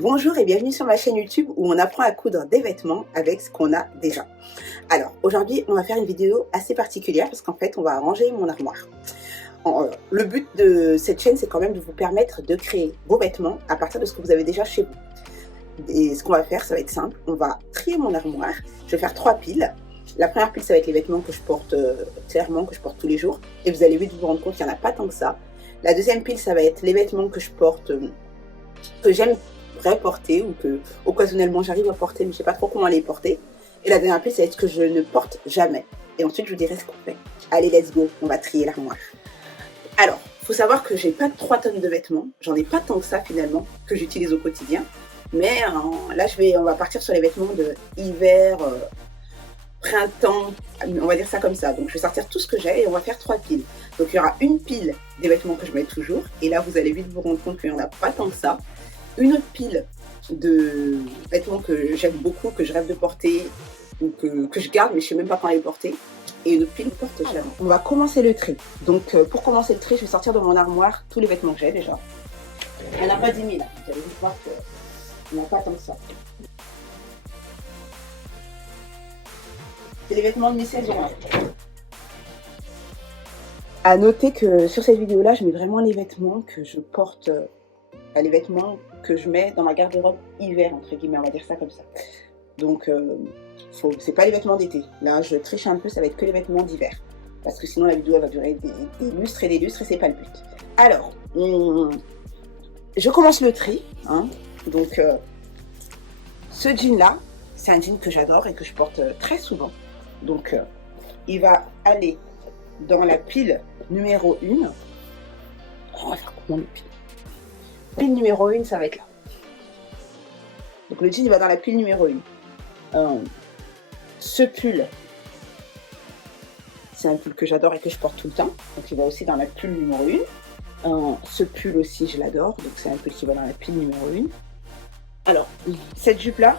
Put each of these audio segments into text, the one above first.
Bonjour et bienvenue sur ma chaîne YouTube où on apprend à coudre des vêtements avec ce qu'on a déjà. Alors aujourd'hui on va faire une vidéo assez particulière parce qu'en fait on va ranger mon armoire. Le but de cette chaîne c'est quand même de vous permettre de créer vos vêtements à partir de ce que vous avez déjà chez vous. Et ce qu'on va faire ça va être simple, on va trier mon armoire, je vais faire 3 piles. La première pile ça va être les vêtements que je porte clairement, que je porte tous les jours et vous allez vite vous rendre compte qu'il n'y en a pas tant que ça. La deuxième pile ça va être les vêtements que je porte, que j'aime porter ou que occasionnellement j'arrive à porter mais je sais pas trop comment les porter. Et la dernière pile, c'est ce que je ne porte jamais. Et ensuite je vous dirai ce qu'on fait. Allez, let's go, on va trier l'armoire. Alors, faut savoir que j'ai pas 3 tonnes de vêtements, j'en ai pas tant que ça finalement que j'utilise au quotidien. Mais là on va partir sur les vêtements de hiver, printemps, on va dire ça comme ça. Donc je vais sortir tout ce que j'ai et on va faire 3 piles. Donc il y aura une pile des vêtements que je mets toujours et là vous allez vite vous rendre compte qu'il n'y en a pas tant que ça. Une autre pile de vêtements que j'aime beaucoup, que je rêve de porter ou que je garde mais je sais même pas quand les porter, et une autre pile que je porte jamais. On va commencer le tri. Donc pour commencer le tri, je vais sortir de mon armoire tous les vêtements que j'ai déjà. Il n'y en a pas 10 000, vous allez voir qu'il n'y en a pas tant que ça. C'est les vêtements de mes saisons. À noter que sur cette vidéo là je mets vraiment les vêtements que je porte, les vêtements que je mets dans ma garde-robe hiver entre guillemets, on va dire ça comme ça. Donc c'est pas les vêtements d'été, là je triche un peu, ça va être que les vêtements d'hiver parce que sinon la vidéo elle va durer des lustres et c'est pas le but. Alors je commence le tri hein. Donc ce jean là c'est un jean que j'adore et que je porte très souvent, donc il va aller dans la pile numéro 1. On va faire comment le pile? Pile numéro 1, ça va être là. Donc le jean il va dans la pile numéro 1. Ce pull, c'est un pull que j'adore et que je porte tout le temps. Donc il va aussi dans la pile numéro 1. Ce pull aussi je l'adore. Donc c'est un pull qui va dans la pile numéro 1. Alors, cette jupe là,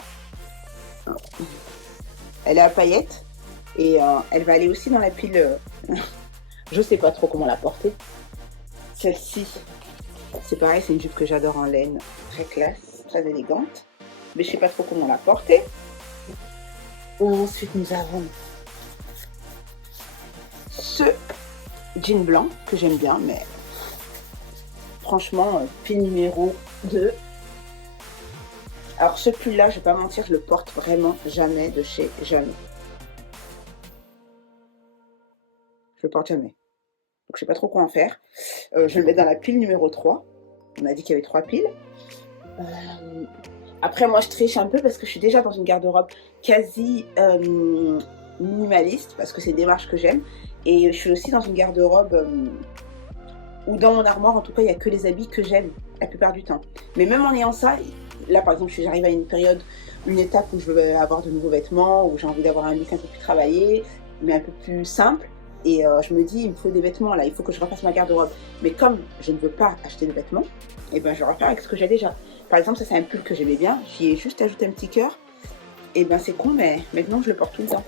elle est à paillettes. Et elle va aller aussi dans la pile... je sais pas trop comment la porter. Celle-ci, c'est pareil, c'est une jupe que j'adore en laine, très classe, très élégante, mais je sais pas trop comment la porter. Ensuite nous avons ce jean blanc que j'aime bien, mais franchement pile numéro 2. Alors ce pull là, je vais pas mentir, je le porte vraiment jamais de chez jamais. Je le porte jamais. Donc je sais pas trop quoi en faire. Je vais le mettre dans la pile numéro 3. On a dit qu'il y avait 3 piles. Après moi je triche un peu parce que je suis déjà dans une garde-robe quasi minimaliste parce que c'est des marques que j'aime. Et je suis aussi dans une garde-robe où dans mon armoire en tout cas il n'y a que les habits que j'aime la plupart du temps. Mais même en ayant ça, là par exemple j'arrive à une période, une étape où je veux avoir de nouveaux vêtements, où j'ai envie d'avoir un look un peu plus travaillé, mais un peu plus simple. Et je me dis, il me faut des vêtements là, il faut que je refasse ma garde-robe. Mais comme je ne veux pas acheter de vêtements, et ben je vais refaire avec ce que j'ai déjà. Par exemple, ça c'est un pull que j'aimais bien, j'y ai juste ajouté un petit cœur. Et ben c'est con, mais maintenant je le porte tout le temps.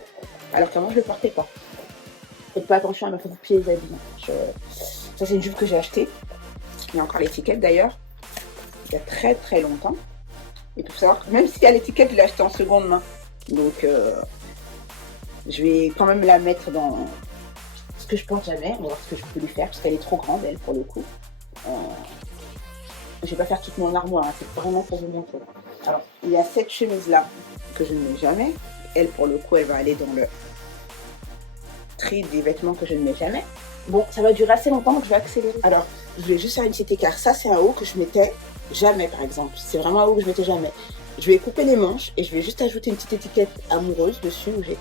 Alors qu'avant je le portais pas. Faites pas attention à me faire couper les habits. Ça c'est une jupe que j'ai achetée. Il y a encore l'étiquette d'ailleurs. Il y a très très longtemps. Et pour savoir que même s'il y a l'étiquette, je l'ai achetée en seconde main. Donc je vais quand même la mettre dans... ce que je porte jamais, on va voir ce que je peux lui faire parce qu'elle est trop grande elle pour le coup. Je vais pas faire toute mon armoire, hein, c'est vraiment pour vous montrer. Alors il y a cette chemise là que je ne mets jamais, elle pour le coup elle va aller dans le tri des vêtements que je ne mets jamais. Bon ça va durer assez longtemps donc je vais accélérer. Alors je vais juste faire une petite écart, ça c'est un haut que je mettais jamais par exemple, c'est vraiment un haut que je mettais jamais. Je vais couper les manches et je vais juste ajouter une petite étiquette amoureuse dessus où j'ai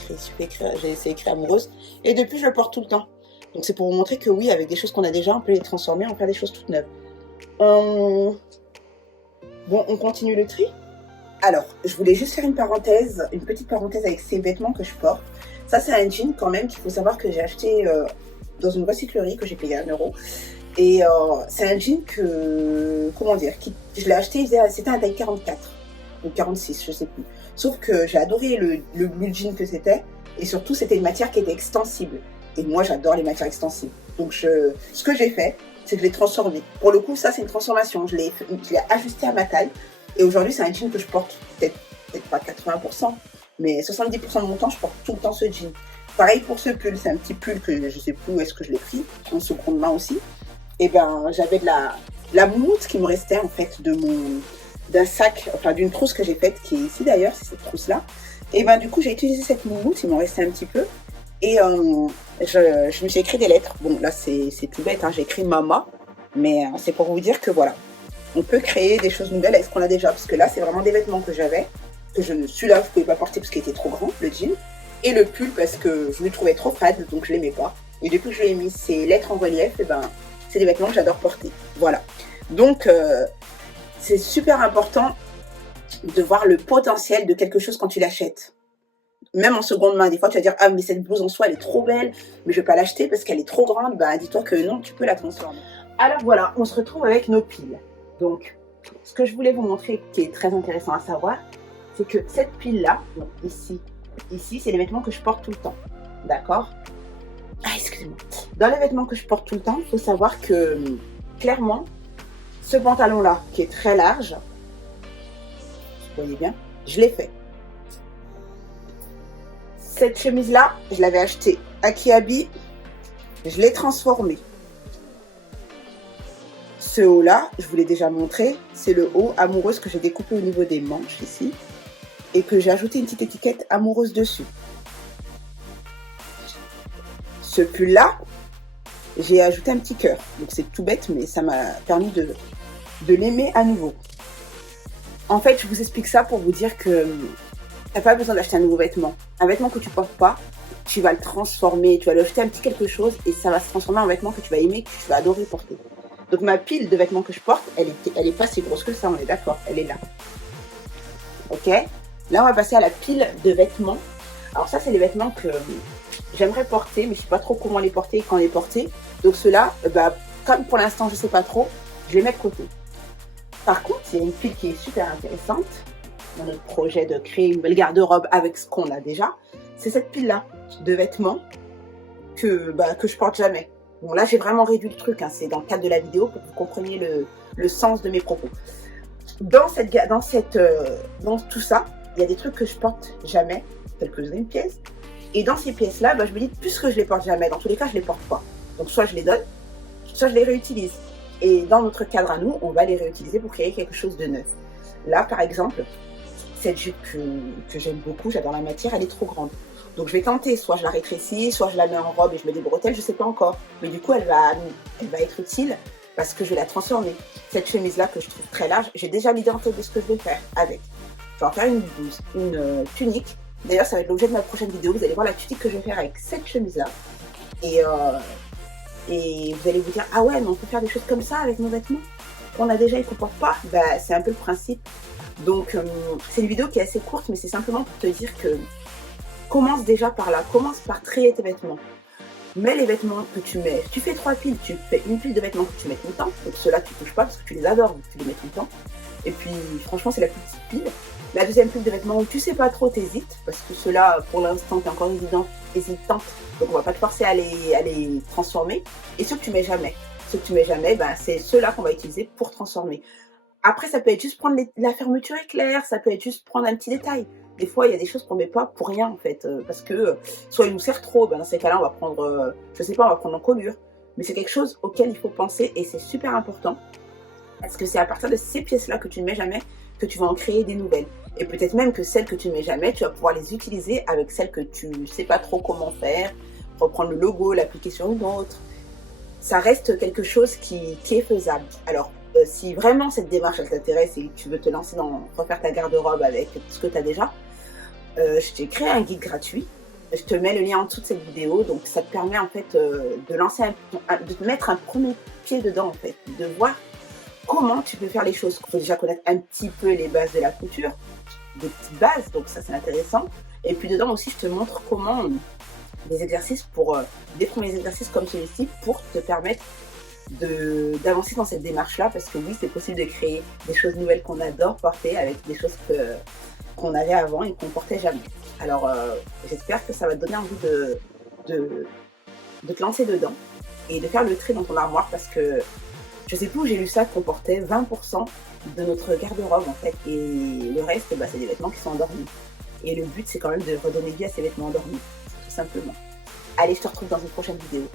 essayé d'écrire amoureuse et depuis je le porte tout le temps. Donc c'est pour vous montrer que oui, avec des choses qu'on a déjà, on peut les transformer, en faire des choses toutes neuves. Bon, on continue le tri. Alors, je voulais juste faire une petite parenthèse avec ces vêtements que je porte. Ça c'est un jean quand même qu'il faut savoir que j'ai acheté dans une recyclerie que j'ai payé 1 €. Et c'est un jean que, comment dire, je l'ai acheté, c'était un taille 44 ou 46, je sais plus. Sauf que j'ai adoré le blue jean que c'était et surtout c'était une matière qui était extensible. Et moi, j'adore les matières extensibles. Donc, ce que j'ai fait, c'est que je l'ai transformé. Pour le coup, ça, c'est une transformation. Je l'ai ajusté à ma taille. Et aujourd'hui, c'est un jean que je porte peut-être pas 80%, mais 70% de mon temps, je porte tout le temps ce jean. Pareil pour ce pull, c'est un petit pull que je sais plus où est-ce que je l'ai pris, en seconde main aussi. Et ben, j'avais de la moumoute qui me restait en fait d'un sac, enfin d'une trousse que j'ai faite, qui est ici d'ailleurs, c'est cette trousse-là. Et ben du coup, j'ai utilisé cette moumoute, il m'en restait un petit peu. Et je me suis écrit des lettres. Bon, là, c'est tout bête, hein, j'ai écrit Mama, mais c'est pour vous dire que voilà, on peut créer des choses nouvelles avec ce qu'on a déjà. Parce que là, c'est vraiment des vêtements que j'avais, que celui-là, je ne pouvais pas porter parce qu'il était trop grand, le jean. Et le pull parce que je le trouvais trop fade, donc je l'aimais pas. Et depuis que je lui ai mis ces lettres en relief, et ben, c'est des vêtements que j'adore porter. Voilà. Donc, c'est super important de voir le potentiel de quelque chose quand tu l'achètes. Même en seconde main, des fois tu vas dire ah mais cette blouse en soi elle est trop belle, mais je vais pas l'acheter parce qu'elle est trop grande. Bah dis-toi que non, tu peux la transformer. Alors voilà, on se retrouve avec nos piles. Donc, ce que je voulais vous montrer qui est très intéressant à savoir, c'est que cette pile là, donc ici, c'est les vêtements que je porte tout le temps. D'accord? Ah, excusez-moi. Dans les vêtements que je porte tout le temps, il faut savoir que clairement, ce pantalon là qui est très large, vous voyez bien, je l'ai fait. Cette chemise-là, je l'avais achetée à Kiabi, je l'ai transformée. Ce haut-là, je vous l'ai déjà montré, c'est le haut amoureuse que j'ai découpé au niveau des manches ici et que j'ai ajouté une petite étiquette amoureuse dessus. Ce pull-là, j'ai ajouté un petit cœur. Donc c'est tout bête, mais ça m'a permis de l'aimer à nouveau. En fait, je vous explique ça pour vous dire que tu n'as pas besoin d'acheter un nouveau vêtement. Un vêtement que tu ne portes pas, tu vas le transformer, tu vas lui acheter un petit quelque chose et ça va se transformer en vêtement que tu vas aimer, que tu vas adorer porter. Donc ma pile de vêtements que je porte, elle est pas si grosse que ça, on est d'accord, elle est là. Ok? Là, on va passer à la pile de vêtements. Alors ça, c'est les vêtements que j'aimerais porter, mais je ne sais pas trop comment les porter et quand les porter. Donc ceux-là, bah, comme pour l'instant, je ne sais pas trop, je les mets de côté. Par contre, il y a une pile qui est super intéressante dans notre projet de créer une belle garde-robe avec ce qu'on a déjà. C'est cette pile-là de vêtements que je porte jamais. Bon, là, j'ai vraiment réduit le truc, hein. C'est dans le cadre de la vidéo pour que vous compreniez le sens de mes propos. Dans tout ça, il y a des trucs que je porte jamais, quelques-unes pièces. Et dans ces pièces-là, je me dis, puisque je les porte jamais, dans tous les cas, je les porte pas. Donc, soit je les donne, soit je les réutilise. Et dans notre cadre à nous, on va les réutiliser pour créer quelque chose de neuf. Là, par exemple, cette jupe que j'aime beaucoup, j'adore la matière, elle est trop grande. Donc je vais tenter, soit je la rétrécis, soit je la mets en robe et je mets des bretelles, je ne sais pas encore. Mais du coup, elle va être utile parce que je vais la transformer. Cette chemise-là que je trouve très large, j'ai déjà l'idée en tête de ce que je vais faire avec. Je vais en faire une blouse, une tunique. D'ailleurs, ça va être l'objet de ma prochaine vidéo. Vous allez voir la tunique que je vais faire avec cette chemise-là. Et vous allez vous dire, ah ouais, mais on peut faire des choses comme ça avec nos vêtements qu'on a déjà et qu'on ne porte pas. C'est un peu le principe. Donc, c'est une vidéo qui est assez courte, mais c'est simplement pour te dire que commence déjà par là. Commence par trier tes vêtements. Mets les vêtements que tu mets. Tu fais 3 piles, tu fais une pile de vêtements que tu mets tout le temps. Donc ceux-là, tu ne touches pas parce que tu les adores, donc tu les mets tout le temps. Et puis, franchement, c'est la plus petite pile. La deuxième pile de vêtements où tu sais pas trop, t'hésites. Parce que ceux-là, pour l'instant, tu es encore hésitante. Donc, on va pas te forcer à les transformer. Et ceux que tu mets jamais. Ceux que tu mets jamais, c'est ceux-là qu'on va utiliser pour transformer. Après, ça peut être juste prendre la fermeture éclair, ça peut être juste prendre un petit détail. Des fois, il y a des choses qu'on ne met pas pour rien, en fait, parce que soit il nous sert trop, dans ces cas-là, on va prendre, je sais pas, on va prendre l'encolure. Mais c'est quelque chose auquel il faut penser et c'est super important, parce que c'est à partir de ces pièces-là que tu ne mets jamais que tu vas en créer des nouvelles. Et peut-être même que celles que tu ne mets jamais, tu vas pouvoir les utiliser avec celles que tu ne sais pas trop comment faire, reprendre le logo, l'appliquer sur une autre. Ça reste quelque chose qui est faisable. Alors, si vraiment cette démarche elle t'intéresse et que tu veux te lancer dans refaire ta garde-robe avec ce que tu as déjà, je t'ai créé un guide gratuit. Je te mets le lien en dessous de cette vidéo. Donc ça te permet en fait de te mettre un premier pied dedans en fait, de voir comment tu peux faire les choses. Il faut déjà connaître un petit peu les bases de la couture, des petites bases, donc ça c'est intéressant. Et puis dedans aussi je te montre comment des exercices des premiers exercices comme celui-ci pour te permettre d'avancer dans cette démarche-là, parce que oui, c'est possible de créer des choses nouvelles qu'on adore porter avec des choses qu'on avait avant et qu'on portait jamais. Alors, j'espère que ça va te donner envie de te lancer dedans et de faire le tri dans ton armoire, parce que je sais plus où j'ai lu ça qu'on portait 20% de notre garde-robe en fait. Et le reste, bah, c'est des vêtements qui sont endormis. Et le but, c'est quand même de redonner vie à ces vêtements endormis, tout simplement. Allez, je te retrouve dans une prochaine vidéo.